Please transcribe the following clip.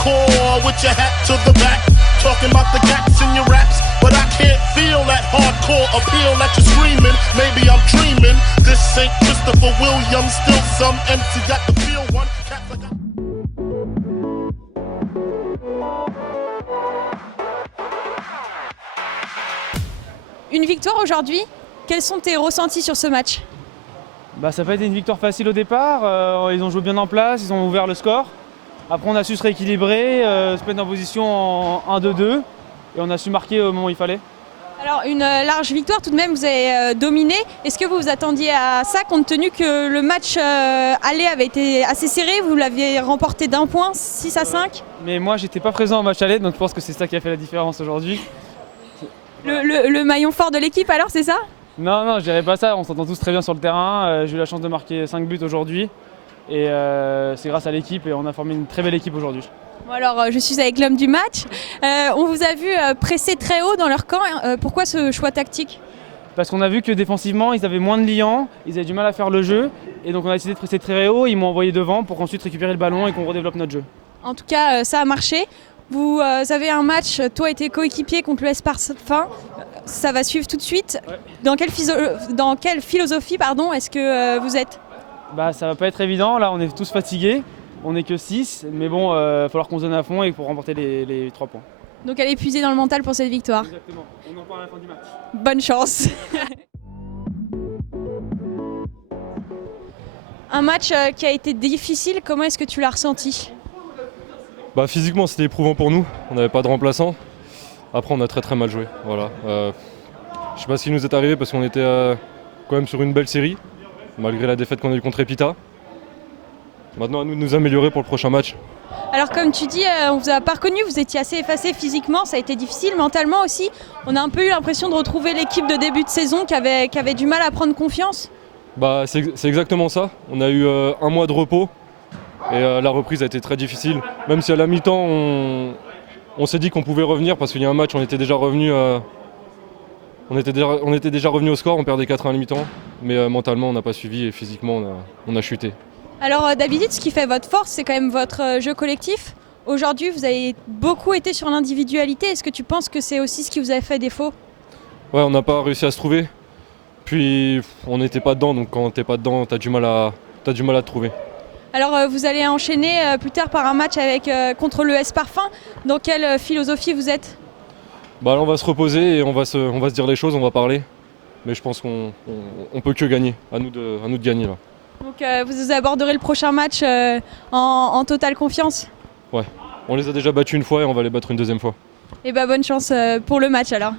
hardcore with your hat to the back. Talking about the cats in your raps, but I can't feel that hardcore appeal that you're screaming. Maybe I'm dreaming. This ain't Christopher Williams, still some MC got the feel one. Cats I got. Une victoire aujourd'hui, quels sont tes ressentis sur ce match ? Ça n'a pas été une victoire facile au départ, ils ont joué bien en place, ils ont ouvert le score. Après on a su se rééquilibrer, se mettre en position en 1-2-2 et on a su marquer au moment où il fallait. Alors une large victoire tout de même, vous avez dominé. Est-ce que vous vous attendiez à ça compte tenu que le match aller avait été assez serré, vous l'aviez remporté d'1 point, 6-5 ? Mais moi j'étais pas présent au match aller, donc je pense que c'est ça qui a fait la différence aujourd'hui. Le maillon fort de l'équipe alors, c'est ça ? Non, je dirais pas ça, on s'entend tous très bien sur le terrain. J'ai eu la chance de marquer 5 buts aujourd'hui et c'est grâce à l'équipe et on a formé une très belle équipe aujourd'hui. Bon alors je suis avec l'homme du match. On vous a vu presser très haut dans leur camp. Pourquoi ce choix tactique ? Parce qu'on a vu que défensivement ils avaient moins de liants, ils avaient du mal à faire le jeu et donc on a décidé de presser très haut, ils m'ont envoyé devant pour ensuite récupérer le ballon et qu'on redéveloppe notre jeu. En tout cas ça a marché. Vous avez un match, toi et tes coéquipiers contre l'US Parfin, ça va suivre tout de suite. Ouais. Dans quelle philosophie est-ce que vous êtes ? Ça va pas être évident, là on est tous fatigués, on n'est que 6, mais bon, il va falloir qu'on se donne à fond et pour remporter les 3 points. Donc elle est puisée dans le mental pour cette victoire. Exactement, on en parle à la fin du match. Bonne chance. Un match qui a été difficile, comment est-ce que tu l'as ressenti ? Physiquement c'était éprouvant pour nous, on n'avait pas de remplaçant. Après on a très mal joué. Voilà. Je sais pas ce qui nous est arrivé parce qu'on était quand même sur une belle série, malgré la défaite qu'on a eue contre Epita. Maintenant à nous de nous améliorer pour le prochain match. Alors comme tu dis, on vous a pas reconnu, vous étiez assez effacé physiquement, ça a été difficile, mentalement aussi. On a un peu eu l'impression de retrouver l'équipe de début de saison qui avait du mal à prendre confiance. C'est exactement ça, on a eu 1 mois de repos. Et la reprise a été très difficile, même si à la mi-temps on s'est dit qu'on pouvait revenir parce qu'il y a un match on était déjà revenu au score, on perdait 4-1 à la mi-temps, mais mentalement on n'a pas suivi et physiquement on a chuté. Alors d'habitude ce qui fait votre force c'est quand même votre jeu collectif. Aujourd'hui vous avez beaucoup été sur l'individualité, est-ce que tu penses que c'est aussi ce qui vous a fait défaut ? Ouais, on n'a pas réussi à se trouver, puis on n'était pas dedans, donc quand t'es pas dedans t'as du mal à te trouver. Alors vous allez enchaîner plus tard par un match contre l'US Parfin. Dans quelle philosophie vous êtes ? Là on va se reposer et on va se dire les choses, on va parler. Mais je pense qu'on peut que gagner, à nous de gagner là. Donc vous aborderez le prochain match en totale confiance ? Ouais, on les a déjà battus une fois et on va les battre une deuxième fois. Et bonne chance pour le match alors.